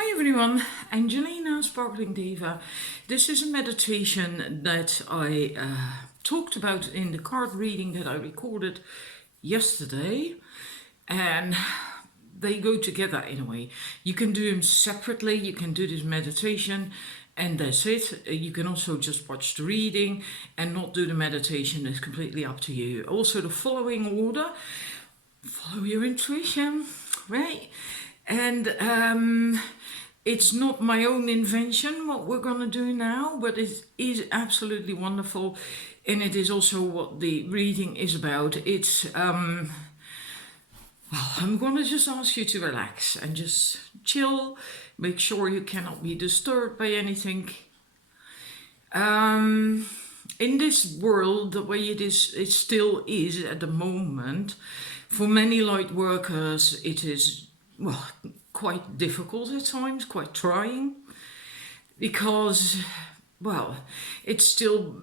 Hi everyone, Angelina Sparkling Diva. This is a meditation that I talked about in the card reading that I recorded yesterday, and they go together in a way. You can do them separately, you can do this meditation and that's it. You can also just watch the reading and not do the meditation, it's completely up to you. Also the following order, follow your intuition, right? And it's not my own invention what we're going to do now, but it is absolutely wonderful, and it is also what the reading is about. It's well, I'm going to just ask you to relax and just chill. Make sure you cannot be disturbed by anything. In this world, the way it still is at the moment, for many light workers, it is, well, quite difficult at times, quite trying, because, well, it's still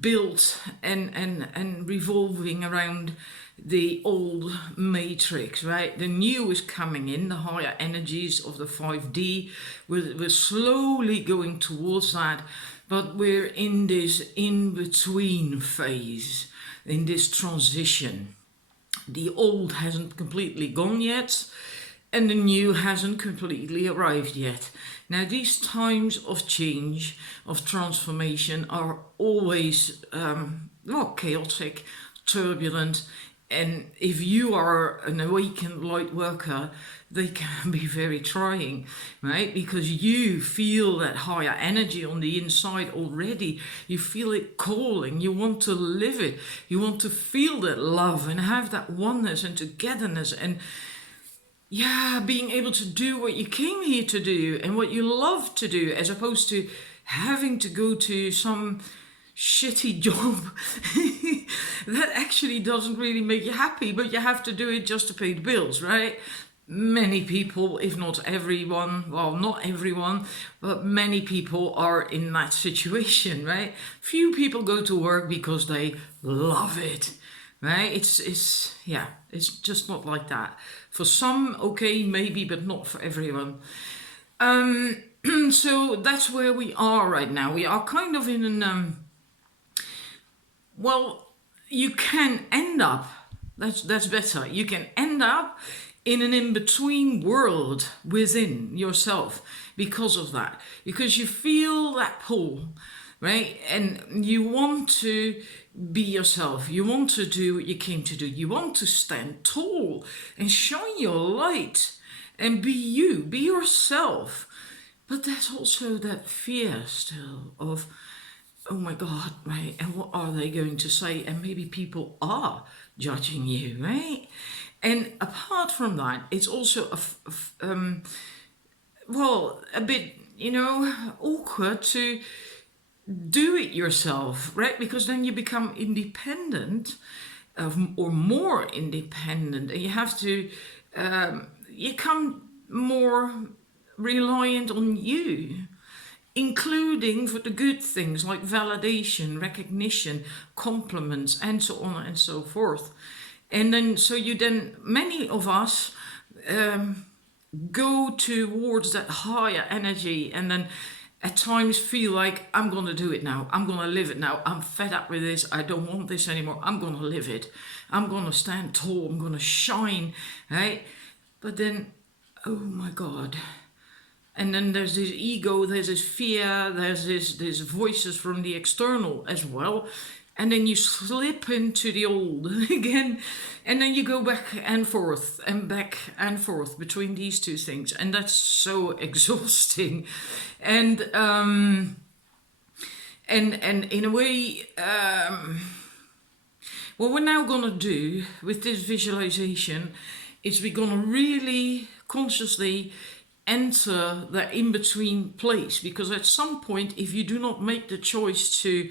built and revolving around the old matrix, right? The new is coming in, the higher energies of the 5D. We're slowly going towards that, but we're in this in-between phase, in this transition. The old hasn't completely gone yet, and the new hasn't completely arrived yet. Now, these times of change, of transformation, are always chaotic, turbulent, and if you are an awakened light worker, they can be very trying, right? Because you feel that higher energy on the inside already. You feel it calling. You want to live it. You want to feel that love and have that oneness and togetherness and being able to do what you came here to do and what you love to do, as opposed to having to go to some shitty job that actually doesn't really make you happy, but you have to do it just to pay the bills, right? Many people, if not everyone, well, not everyone, but many people are in that situation, right? Few people go to work because they love it. Right? It's just not like that. For some, okay, maybe, but not for everyone. So that's where we are right now. We are kind of in an, you can end up, that's better. You can end up in an in-between world within yourself because of that. Because you feel that pull, right? And you want to be yourself. You want to do what you came to do. You want to stand tall and shine your light and be you, be yourself. But there's also that fear still of, oh my God, right? And what are they going to say? And maybe people are judging you, right? And apart from that, it's also a bit, awkward to do it yourself, right? Because then you become independent, or more independent, and you have to you become more reliant on you, including for the good things like validation, recognition, compliments, and so on and so forth. And then many of us go towards that higher energy, and then at times feel like, I'm going to do it now. I'm going to live it now. I'm fed up with this. I don't want this anymore. I'm going to live it. I'm going to stand tall. I'm going to shine, right? But then, oh my God. And then there's this ego, there's this fear, there's this voices from the external as well. And then you slip into the old again. And then you go back and forth between these two things. And that's so exhausting. And in a way, what we're now going to do with this visualization is we're going to really consciously enter that in-between place. Because at some point, if you do not make the choice to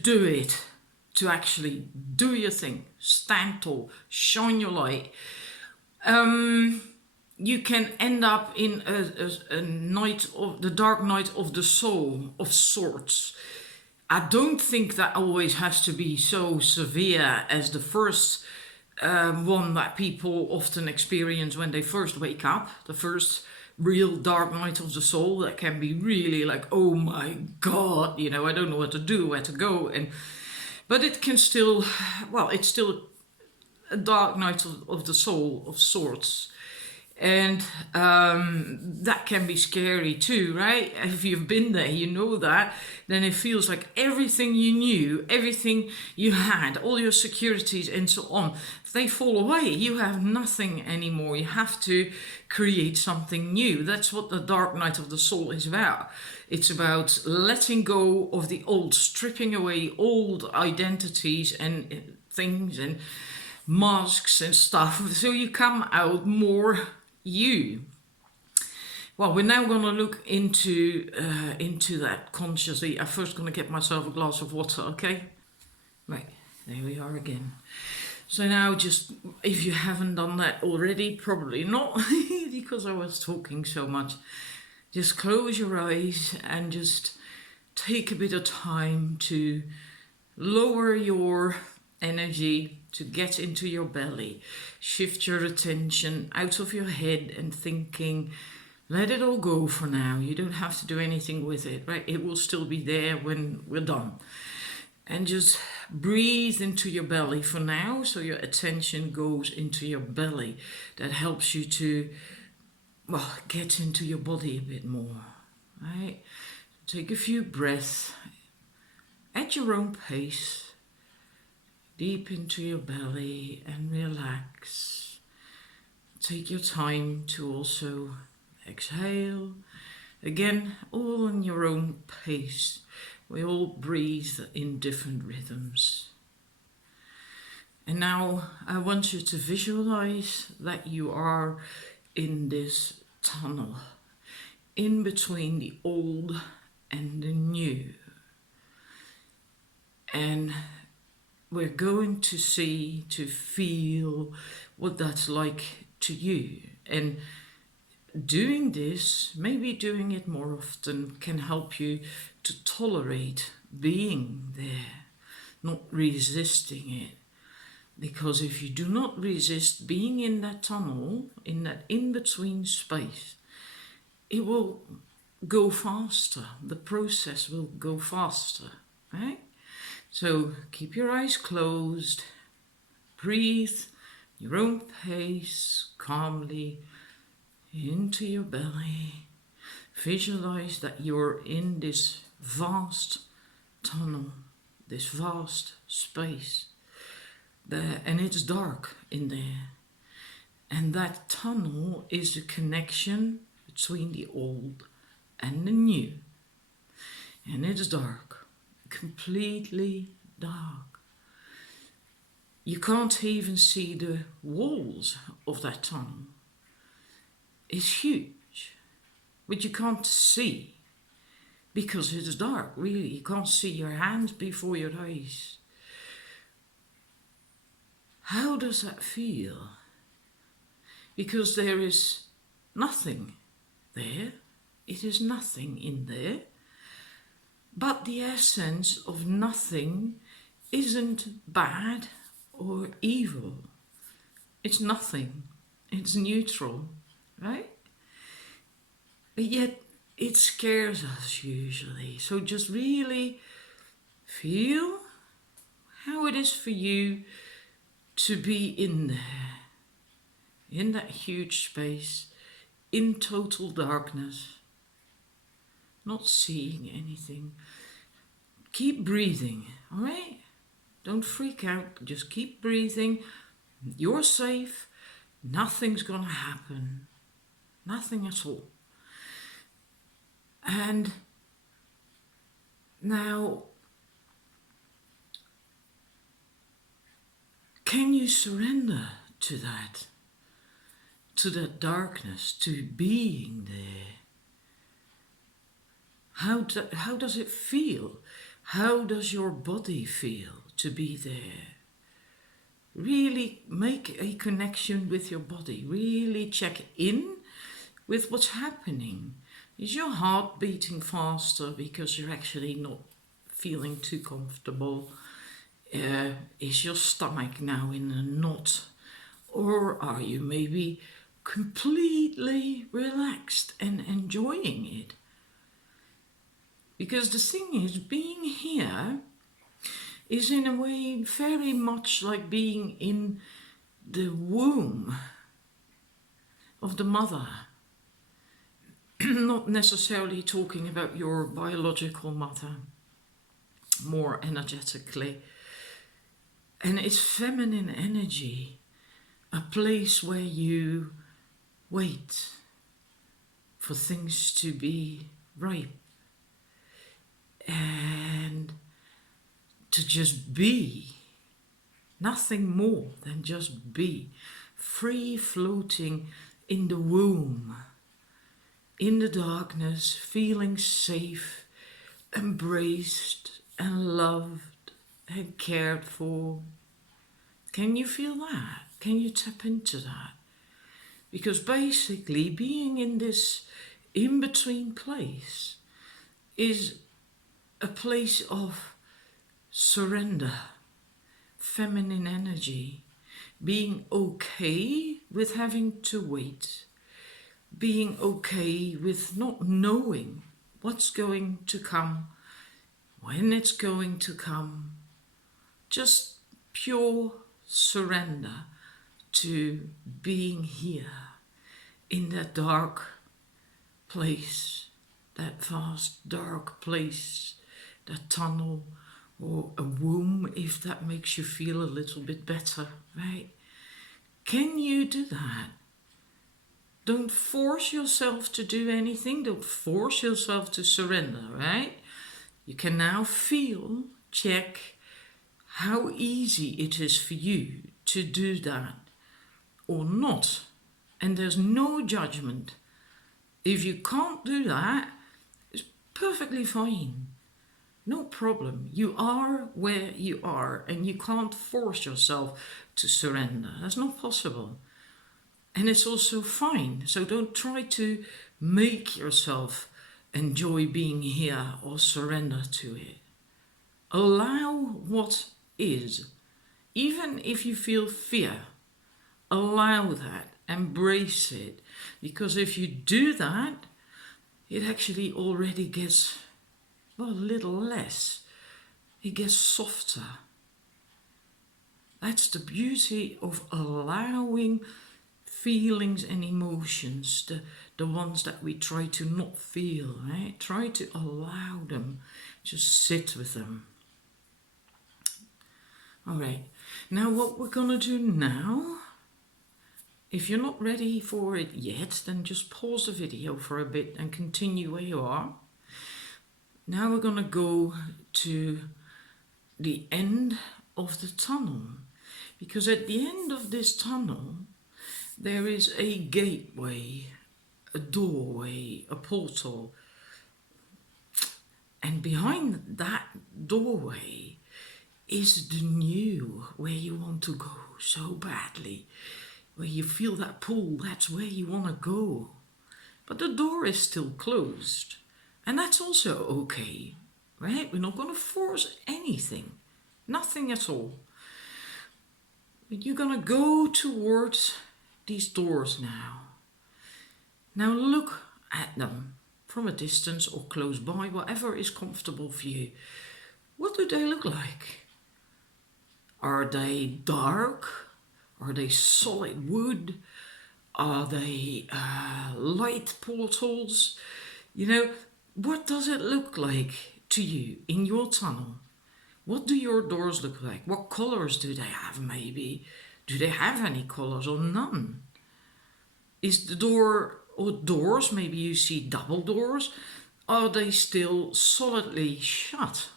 do it, to actually do your thing, stand tall, shine your light, you can end up in a night of the dark night of the soul of sorts. I don't think that always has to be so severe as the first one that people often experience when they first wake up, the first real dark night of the soul that can be really like, oh my God, you know, I don't know what to do, where to go. But it can still, well, it's still a dark night of the soul of sorts. And that can be scary too, right? If you've been there, you know that. Then it feels like everything you knew, everything you had, all your securities and so on, they fall away. You have nothing anymore. You have to create something new. That's what the dark night of the soul is about. It's about letting go of the old, stripping away old identities and things and masks and stuff, so you come out more you. Well, we're now going to look into that consciously. I'm first going to get myself a glass of water, okay? Right, there we are again. So now, just if you haven't done that already, probably not, because I was talking so much, just close your eyes and just take a bit of time to lower your energy, to get into your belly. Shift your attention out of your head and thinking. Let it all go for now. You don't have to do anything with it, right? It will still be there when we're done. And just breathe into your belly for now, so your attention goes into your belly. That helps you to, well, get into your body a bit more, right? Take a few breaths at your own pace. Deep into your belly and relax. Take your time to also exhale. Again, all in your own pace. We all breathe in different rhythms. And now I want you to visualize that you are in this tunnel, in between the old and the new. And we're going to see, to feel what that's like to you. And doing this, maybe doing it more often, can help you to tolerate being there, not resisting it. Because if you do not resist being in that tunnel, in that in-between space, it will go faster. The process will go faster, right? So keep your eyes closed, breathe your own pace, calmly into your belly. Visualize that you're in this vast tunnel, this vast space there, and it's dark in there. And that tunnel is a connection between the old and the new. And it's dark. Completely dark. You can't even see the walls of that tunnel. It's huge, but you can't see because it's dark, really. You can't see your hands before your eyes. How does that feel? Because there is nothing there. It is nothing in there. But the essence of nothing isn't bad or evil. It's nothing. It's neutral, right? But yet it scares us usually. So just really feel how it is for you to be in there, in that huge space, in total darkness. Not seeing anything. Keep breathing, all right? Don't freak out, just keep breathing. You're safe, nothing's gonna happen. Nothing at all. And now, can you surrender to that darkness, to being there? How does it feel? How does your body feel to be there? Really make a connection with your body. Really check in with what's happening. Is your heart beating faster because you're actually not feeling too comfortable? Is your stomach now in a knot? Or are you maybe completely relaxed and enjoying it. Because the thing is, being here is in a way very much like being in the womb of the mother. Not necessarily talking about your biological mother, more energetically. And it's feminine energy, a place where you wait for things to be ripe and to just be, nothing more than just be, free floating in the womb, in the darkness, feeling safe, embraced and loved and cared for. Can you feel that? Can you tap into that? Because basically being in this in-between place is a place of surrender, feminine energy, being okay with having to wait, being okay with not knowing what's going to come, when it's going to come, just pure surrender to being here in that dark place, that vast dark place, that tunnel or a womb, if that makes you feel a little bit better, right? Can you do that? Don't force yourself to do anything. Don't force yourself to surrender, right? You can now feel, check how easy it is for you to do that or not. And there's no judgment. If you can't do that, it's perfectly fine. No problem. You are where you are and you can't force yourself to surrender. That's not possible. And it's also fine. So don't try to make yourself enjoy being here or surrender to it. Allow what is. Even if you feel fear, allow that. Embrace it. Because if you do that, it actually already gets, well, a little less. It gets softer. That's the beauty of allowing feelings and emotions, the ones that we try to not feel, right? Try to allow them, just sit with them. All right, now what we're gonna do now, if you're not ready for it yet, then just pause the video for a bit and continue where you are. Now we're gonna go to the end of the tunnel, because at the end of this tunnel, there is a gateway, a doorway, a portal. And behind that doorway is the new, where you want to go so badly. Where you feel that pull, that's where you want to go. But the door is still closed. And that's also okay, right? We're not going to force anything. Nothing at all. But you're going to go towards these doors now. Now look at them from a distance or close by, whatever is comfortable for you. What do they look like? Are they dark? Are they solid wood? Are they light portals? You know, what does it look like to you in your tunnel? What do your doors look like? What colors do they have maybe? Do they have any colors or none? Is the door or doors, maybe you see double doors, are they still solidly shut?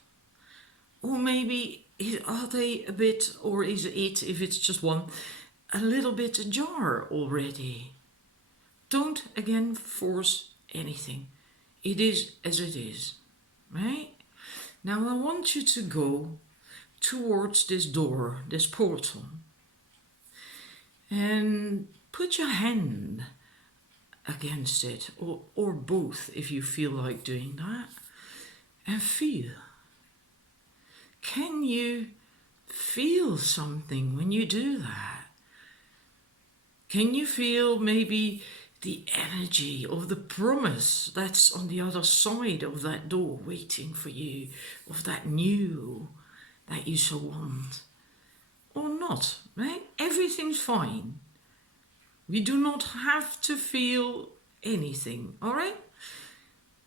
Or maybe are they a bit, or is it, if it's just one, a little bit ajar already? Don't again force anything. It is as it is, right? Now I want you to go towards this door, this portal, and put your hand against it, or both if you feel like doing that, and feel. Can you feel something when you do that? Can you feel maybe the energy of the promise that's on the other side of that door waiting for you, of that new that you so want? Or not, right? Everything's fine. We do not have to feel anything, all right?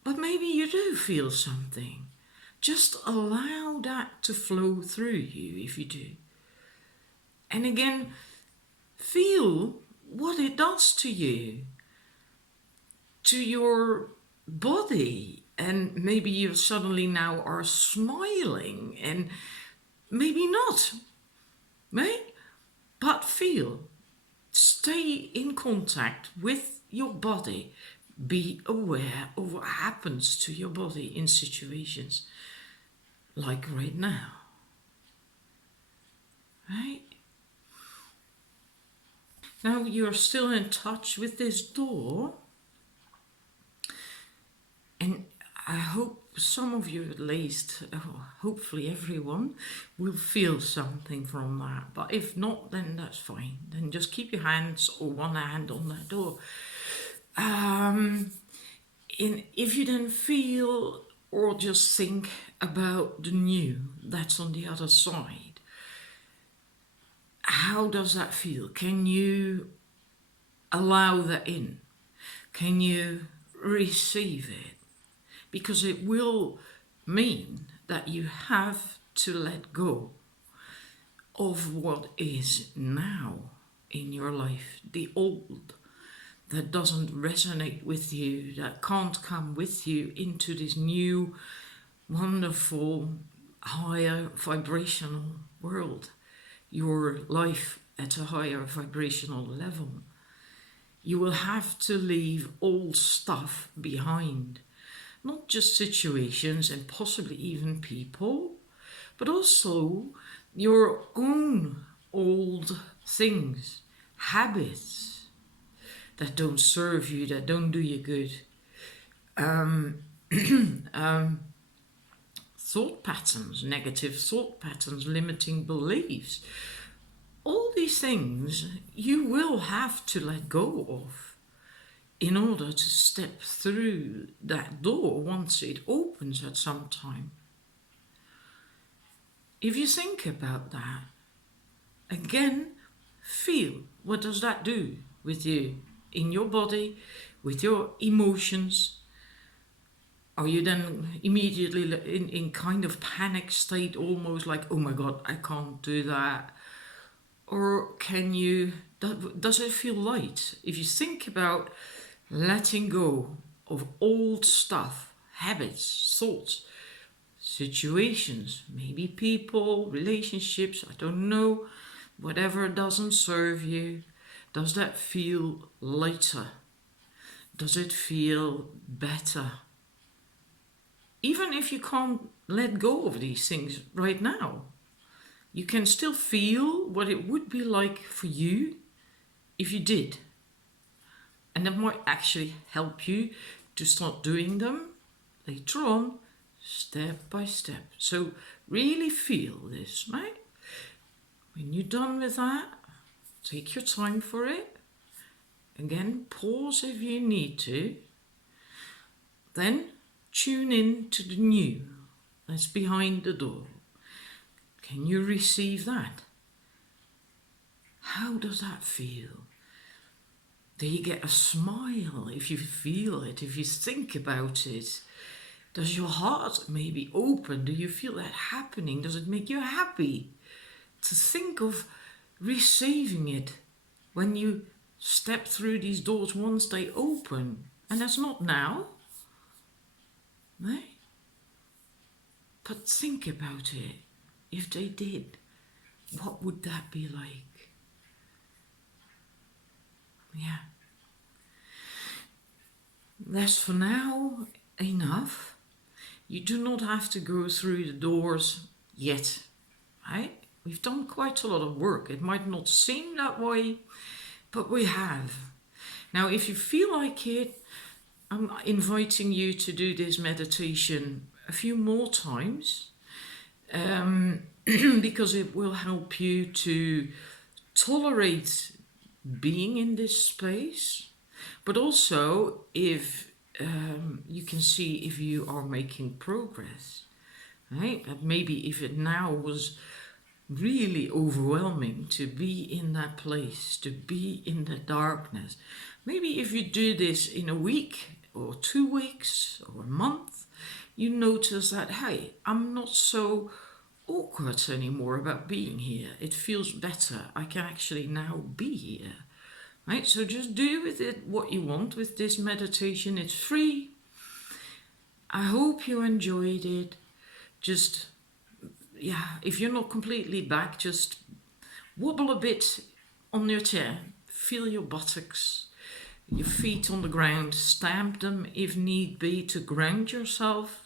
But maybe you do feel something. Just allow that to flow through you if you do. And again, feel what it does to you, to your body. And maybe you suddenly now are smiling, and maybe not, right? But feel. Stay in contact with your body. Be aware of what happens to your body in situations like right now. Right? Now you're still in touch with this door. And I hope some of you at least, hopefully everyone, will feel something from that. But if not, then that's fine. Then just keep your hands or one hand on that door. And if you then feel or just think about the new that's on the other side, how does that feel? Can you allow that in? Can you receive it? Because it will mean that you have to let go of what is now in your life, the old that doesn't resonate with you, that can't come with you into this new, wonderful, higher vibrational world, your life at a higher vibrational level. You will have to leave old stuff behind, not just situations and possibly even people, but also your own old things, habits that don't serve you, that don't do you good. Thought patterns, negative thought patterns, limiting beliefs. All these things you will have to let go of in order to step through that door once it opens at some time. If you think about that, again, feel what does that do with you in your body, with your emotions. Are you then immediately in kind of panic state, almost like, oh my God, I can't do that? Or can you, does it feel light? If you think about letting go of old stuff, habits, thoughts, situations, maybe people, relationships, I don't know, whatever doesn't serve you, does that feel lighter? Does it feel better? Even if you can't let go of these things right now, you can still feel what it would be like for you if you did. And that might actually help you to start doing them later on, step by step. So really feel this, right? When you're done with that, take your time for it. Again, pause if you need to. Then tune in to the new that's behind the door. Can you receive that? How does that feel? Do you get a smile if you feel it, if you think about it? Does your heart maybe open? Do you feel that happening? Does it make you happy to think of receiving it when you step through these doors once they open? And that's not now, right? But think about it. If they did, what would that be like? Yeah. That's for now enough. You do not have to go through the doors yet, right? We've done quite a lot of work. It might not seem that way, but we have. Now, if you feel like it, I'm inviting you to do this meditation a few more times, because it will help you to tolerate being in this space, but also if you can see if you are making progress, right? And maybe if it now was really overwhelming to be in that place, to be in the darkness, maybe if you do this in a week or 2 weeks or a month, you notice that, hey, I'm not so awkward anymore about being here. It feels better. I can actually now be here. Right? So just do with it what you want with this meditation. It's free. I hope you enjoyed it. Just, yeah, if you're not completely back, just wobble a bit on your chair. Feel your buttocks, your feet on the ground. Stamp them if need be to ground yourself.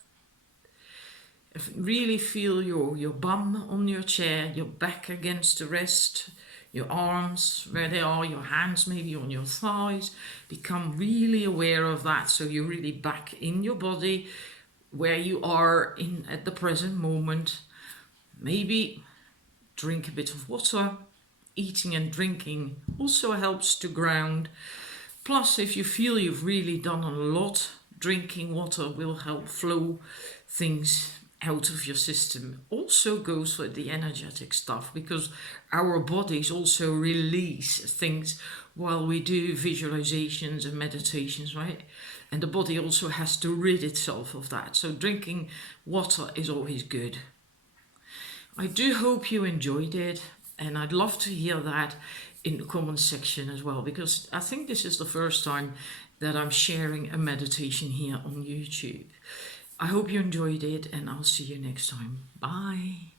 Really feel your bum on your chair, your back against the rest, your arms where they are, your hands maybe on your thighs. Become really aware of that, so you're really back in your body where you are in at the present moment. Maybe drink a bit of water. Eating and drinking also helps to ground. Plus, if you feel you've really done a lot, drinking water will help flow things out of your system. Also goes for the energetic stuff, because our bodies also release things while we do visualizations and meditations, right? And the body also has to rid itself of that. So drinking water is always good. I do hope you enjoyed it, and I'd love to hear that in the comments section as well, because I think this is the first time that I'm sharing a meditation here on YouTube. I hope you enjoyed it, and I'll see you next time. Bye.